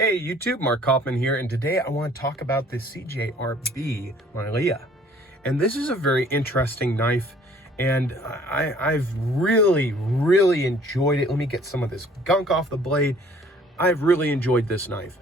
Hey YouTube, Mark Kaufman here, and today I want to talk about the CJRB Maileah. And this is a very interesting knife, and I've really enjoyed it. Let me get some of this gunk off the blade. I've really enjoyed this knife.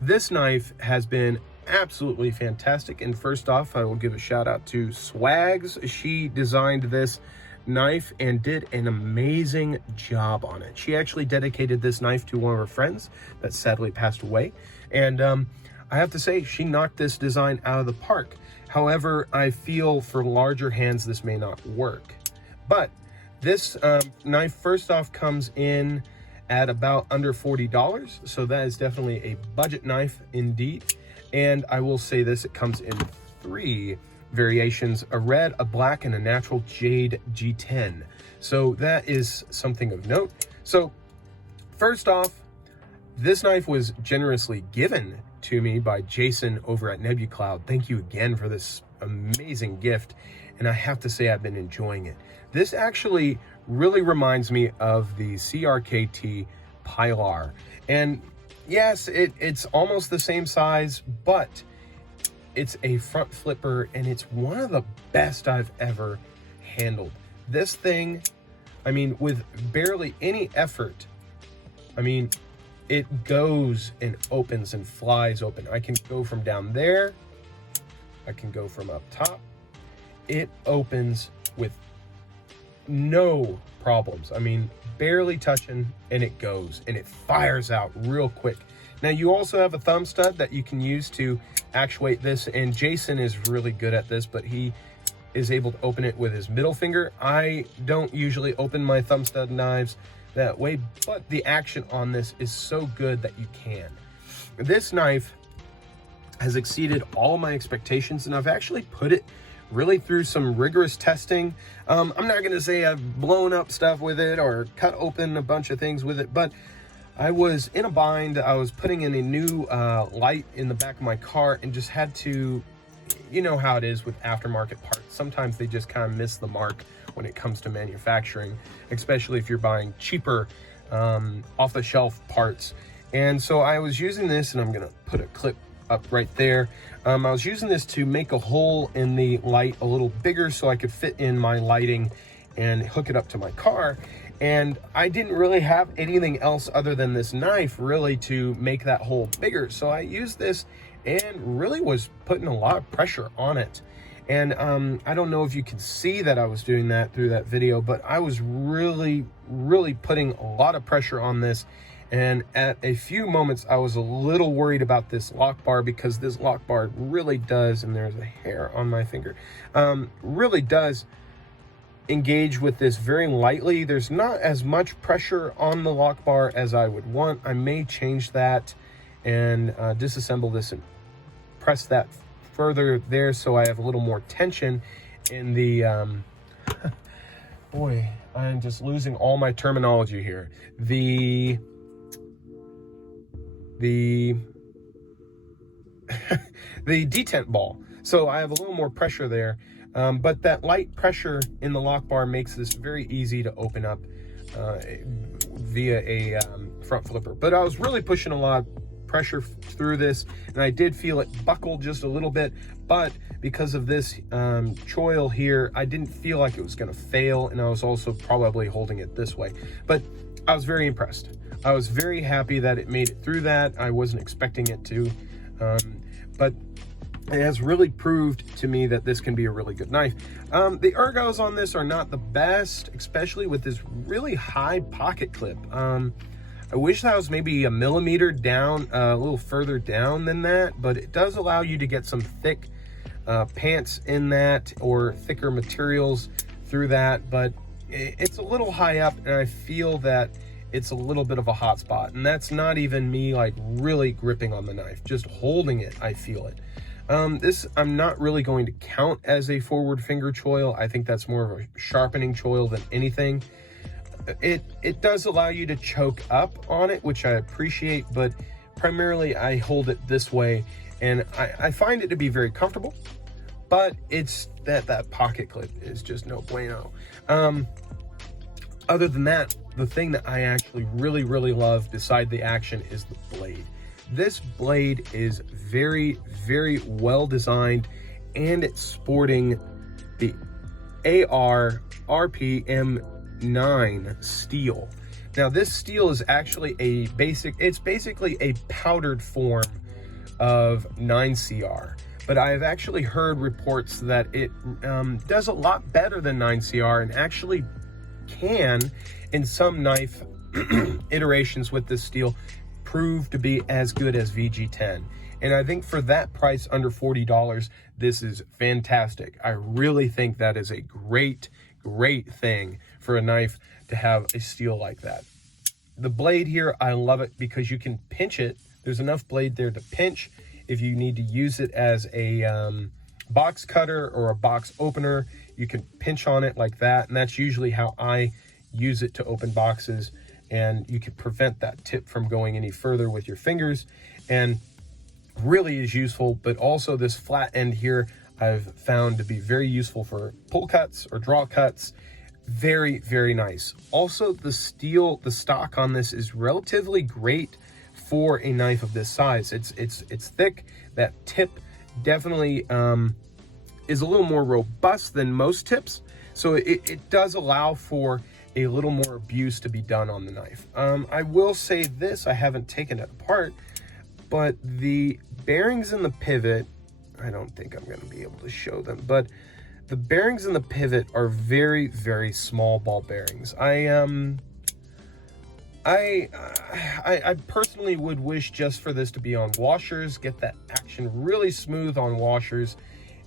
This knife has been absolutely fantastic, and first off, I will give a shout out to Swags. She designed this knife and did an amazing job on it. She actually dedicated this knife to one of her friends that sadly passed away, and I have to say she knocked this design out of the park. However, I feel for larger hands this may not work, but this knife first off comes in at about under $40, so that is definitely a budget knife indeed. And I will say this, it comes in 3 variations: a red, a black, and a natural jade G10. So that is something of note. So first off, this knife was generously given to me by Jason over at NebuCloud. Thank you again for this amazing gift, and I have to say I've been enjoying it. This actually really reminds me of the CRKT Pilar, and yes, it's almost the same size, but it's a front flipper, and it's one of the best I've ever handled. This thing, I mean, with barely any effort, I mean, it goes and opens and flies open. I can go from down there, I can go from up top. It opens with no problems. I mean, barely touching, and it goes, and it fires out real quick. Now, you also have a thumb stud that you can use to actuate this, and Jason is really good at this, but he is able to open it with his middle finger. I don't usually open my thumb stud knives that way, but the action on this is so good that you can. This knife has exceeded all my expectations, and I've actually put it really through some rigorous testing. I'm not going to say I've blown up stuff with it or cut open a bunch of things with it, but I was in a bind. I was putting in a new light in the back of my car and just had to, you know how it is with aftermarket parts. Sometimes they just kind of miss the mark when it comes to manufacturing, especially if you're buying cheaper off-the-shelf parts. And so I was using this, and I'm going to put a clip up right there. I was using this to make a hole in the light a little bigger so I could fit in my lighting and hook it up to my car. And I didn't really have anything else other than this knife really to make that hole bigger. So I used this and really was putting a lot of pressure on it. And I don't know if you can see that I was doing that through that video, but I was really putting a lot of pressure on this. And at a few moments, I was a little worried about this lock bar, because this lock bar really does, and there's a hair on my finger, really does engage with this very lightly. There's not as much pressure on the lock bar as I would want. I may change that and disassemble this and press that further there so I have a little more tension in the boy, I'm just losing all my terminology here. The detent ball. So I have a little more pressure there. But that light pressure in the lock bar makes this very easy to open up via a front flipper. But I was really pushing a lot of pressure through this, and I did feel it buckle just a little bit, but because of this choil here, I didn't feel like it was going to fail, and I was also probably holding it this way. But I was very impressed. I was very happy that it made it through that. I wasn't expecting it to, but it has really proved to me that this can be a really good knife. The ergos on this are not the best, especially with this really high pocket clip. I wish that was maybe a millimeter down, a little further down than that, but it does allow you to get some thick pants in that, or thicker materials through that, but it's a little high up, and I feel that it's a little bit of a hot spot, and that's not even me like really gripping on the knife, just holding it, I feel it. This I'm not really going to count as a forward finger choil. I think that's more of a sharpening choil than anything. It does allow you to choke up on it, which I appreciate, but primarily I hold it this way, and I find it to be very comfortable, but it's that pocket clip is just no bueno. Other than that, the thing that I actually really love beside the action is the blade. This blade is very, very well designed, and it's sporting the AR RPM 9 steel. Now this steel is actually it's basically a powdered form of 9CR, but I've actually heard reports that it does a lot better than 9CR, and actually can, in some knife iterations with this steel, prove to be as good as VG10. And I think for that price, under $40, this is fantastic. I really think that is a great thing for a knife to have a steel like that. The blade here, I love it because you can pinch it. There's enough blade there to pinch if you need to use it as a box cutter or a box opener. You can pinch on it like that, and that's usually how I use it to open boxes. And you can prevent that tip from going any further with your fingers, and really is useful. But also this flat end here I've found to be very useful for pull cuts or draw cuts. Very, very nice. Also, the steel, the stock on this is relatively great for a knife of this size. It's thick. That tip definitely is a little more robust than most tips, so it does allow for a little more abuse to be done on the knife. I will say this, I haven't taken it apart, but the bearings in the pivot, I don't think I'm going to be able to show them, but the bearings in the pivot are very, very small ball bearings. I personally would wish just for this to be on washers, get that action really smooth on washers,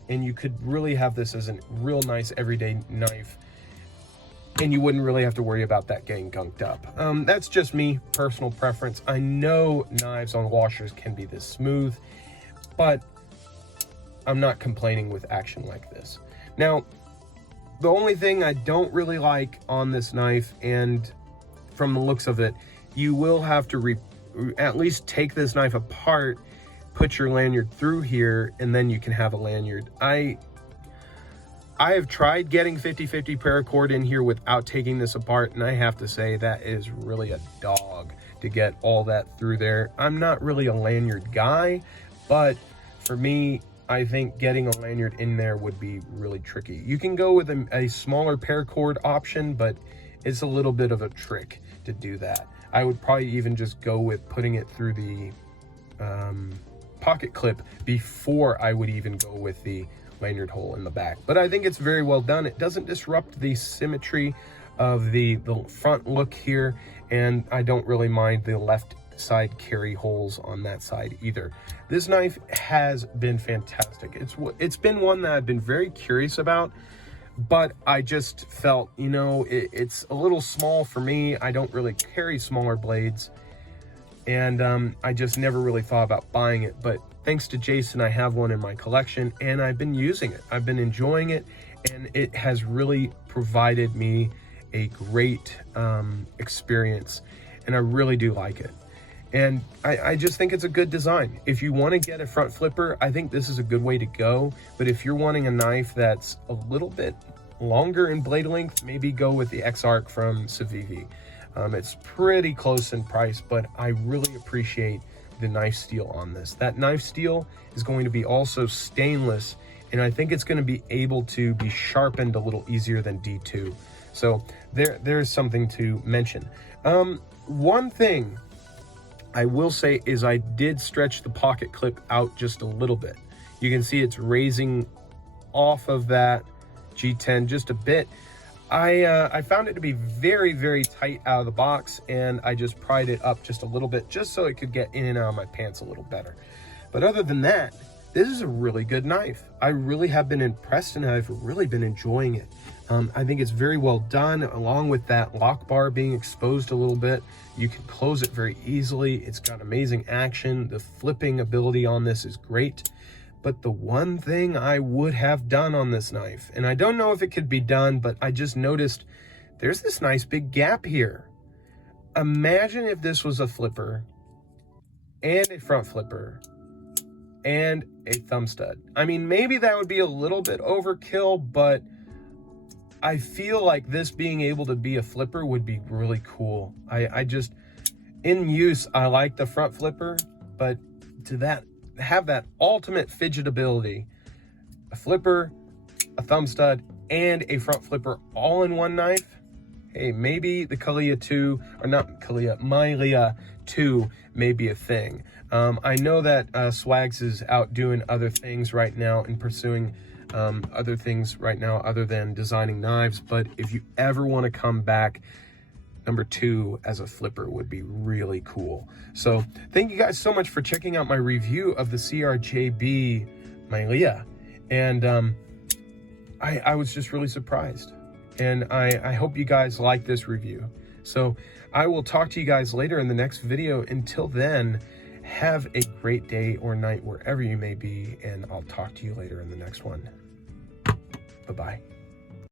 and you could really have this as a real nice everyday knife, and you wouldn't really have to worry about that getting gunked up. That's just me, personal preference. I know knives on washers can be this smooth, but I'm not complaining with action like this. Now, the only thing I don't really like on this knife, and from the looks of it, you will have to at least take this knife apart, put your lanyard through here, and then you can have a lanyard. I have tried getting 50/50 paracord in here without taking this apart, and I have to say that is really a dog to get all that through there. I'm not really a lanyard guy, but for me, I think getting a lanyard in there would be really tricky. You can go with a smaller paracord option, but it's a little bit of a trick to do that. I would probably even just go with putting it through the pocket clip before I would even go with the lanyard hole in the back. But I think it's very well done. It doesn't disrupt the symmetry of the front look here, and I don't really mind the left side carry holes on that side either. This knife has been fantastic. It's been one that I've been very curious about, but I just felt, you know, it's a little small for me. I don't really carry smaller blades, and I just never really thought about buying it. But thanks to Jason, I have one in my collection, and I've been using it. I've been enjoying it, and it has really provided me a great experience, and I really do like it. And I just think it's a good design. If you want to get a front flipper, I think this is a good way to go. But if you're wanting a knife that's a little bit longer in blade length, maybe go with the X-Arc from Civivi. It's pretty close in price, but I really appreciate the knife steel on this. That knife steel is going to be also stainless, and I think it's going to be able to be sharpened a little easier than D2. So there's something to mention. One thing I will say is I did stretch the pocket clip out just a little bit. You can see it's raising off of that G10 just a bit. I found it to be very, very tight out of the box, and I just pried it up just a little bit just so it could get in and out of my pants a little better. But other than that, this is a really good knife. I really have been impressed, and I've really been enjoying it. I think it's very well done, along with that lock bar being exposed a little bit. You can close it very easily. It's got amazing action. The flipping ability on this is great. But the one thing I would have done on this knife, and I don't know if it could be done, but I just noticed there's this nice big gap here. Imagine if this was a flipper and a front flipper and a thumb stud. I mean, maybe that would be a little bit overkill, but I feel like this being able to be a flipper would be really cool. I just, in use, I like the front flipper, but to have that ultimate fidgetability, a flipper, a thumb stud, and a front flipper all in one knife, hey, maybe the Maileah 2, or not Maileah 2 may be a thing. I know that Swags is out doing other things right now and pursuing other things right now other than designing knives, but if you ever want to come back, number 2 as a flipper would be really cool. So thank you guys so much for checking out my review of the CJRB Maileah. And I was just really surprised. And I hope you guys like this review. So I will talk to you guys later in the next video. Until then, have a great day or night wherever you may be, and I'll talk to you later in the next one. Bye-bye.